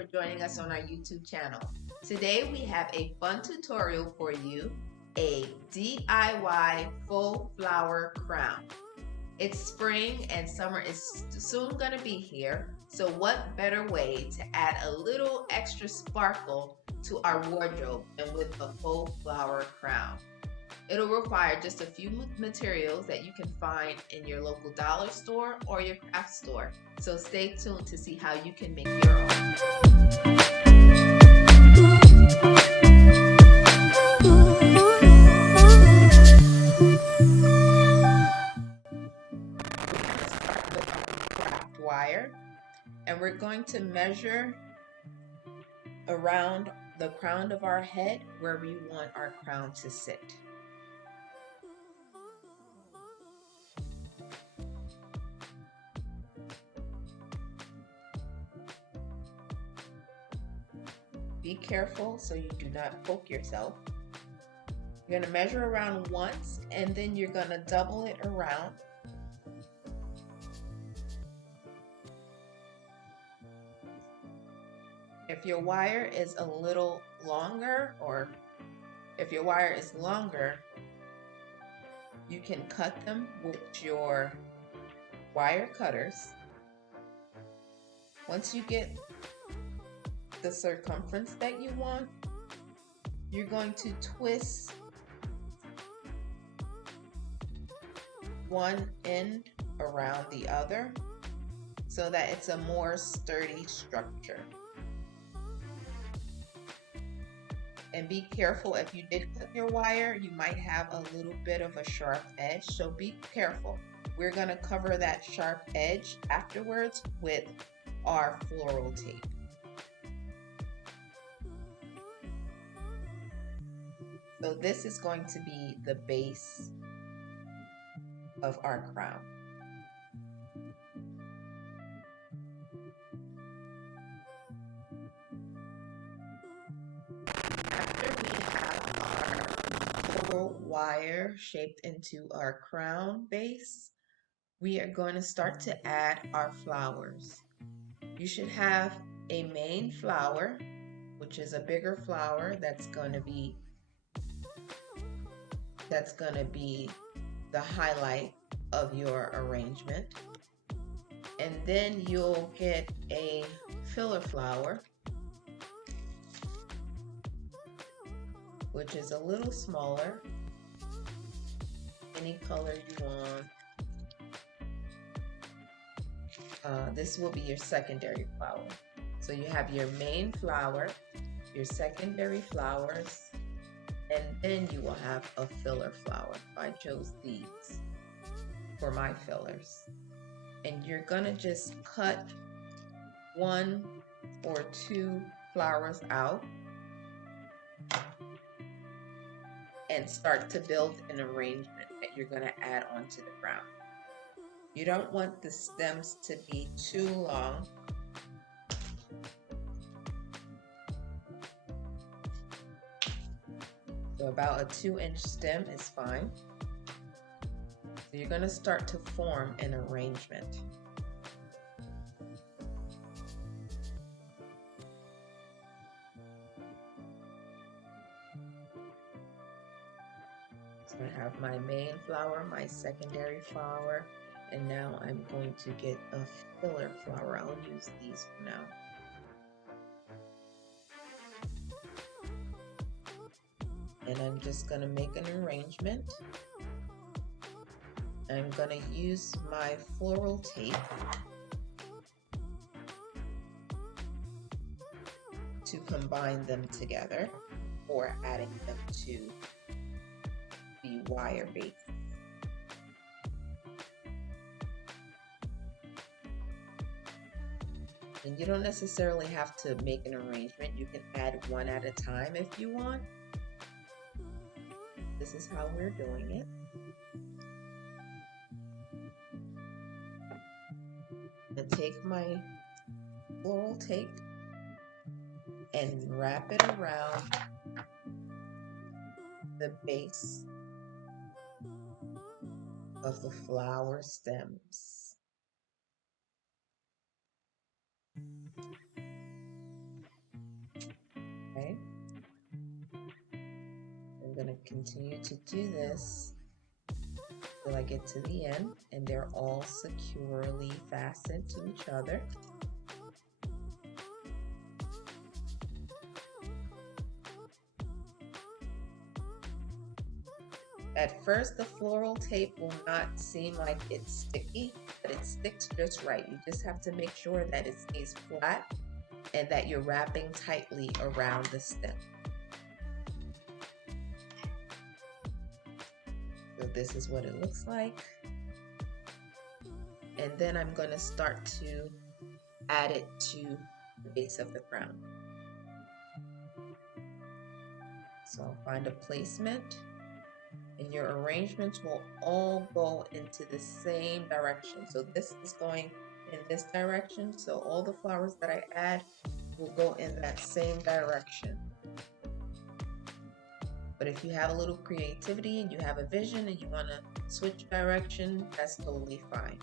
for joining us on our YouTube channel. Today we have a fun tutorial for you, a DIY faux flower crown. It's spring and summer is soon going to be here, so what better way to add a little extra sparkle to our wardrobe than with a faux flower crown. It'll require just a few materials that you can find in your local dollar store or your craft store. So stay tuned to see how you can make your own. We're going to start with our craft wire, and we're going to measure around the crown of our head where we want our crown to sit. Be careful so you do not poke yourself. You're going to measure around once and then you're going to double it around. If your wire is a little longer, or if your wire is longer, you can cut them with your wire cutters. Once you get the circumference that you want, you're going to twist one end around the other so that it's a more sturdy structure. And be careful, if you did cut your wire, you might have a little bit of a sharp edge, so be careful. We're going to cover that sharp edge afterwards with our floral tape. So this is going to be the base of our crown. After we have our floral wire shaped into our crown base, we are going to start to add our flowers. You should have a main flower, which is a bigger flower that's going to be the highlight of your arrangement. And then you'll get a filler flower, which is a little smaller, any color you want. This will be your secondary flower. So you have your main flower, your secondary flowers, and then you will have a filler flower. I chose these for my fillers. And you're gonna just cut one or two flowers out and start to build an arrangement that you're gonna add onto the crown. You don't want the stems to be too long. So about a 2-inch stem is fine. So you're going to start to form an arrangement. So I have my main flower, my secondary flower, and now I'm going to get a filler flower. I'll use these for now. And I'm just going to make an arrangement. I'm going to use my floral tape to combine them together or adding them to the wire base. And you don't necessarily have to make an arrangement. You can add one at a time if you want. This is how we're doing it. I take my floral tape and wrap it around the base of the flower stems. going to continue to do this till I get to the end, and they're all securely fastened to each other. At first, the floral tape will not seem like it's sticky, but it sticks just right. You just have to make sure that it stays flat and that you're wrapping tightly around the stem. So this is what it looks like. And then I'm going to start to add it to the base of the crown. So I'll find a placement, and your arrangements will all go into the same direction. So this is going in this direction, so all the flowers that I add will go in that same direction. But if you have a little creativity and you have a vision and you want to switch direction, that's totally fine.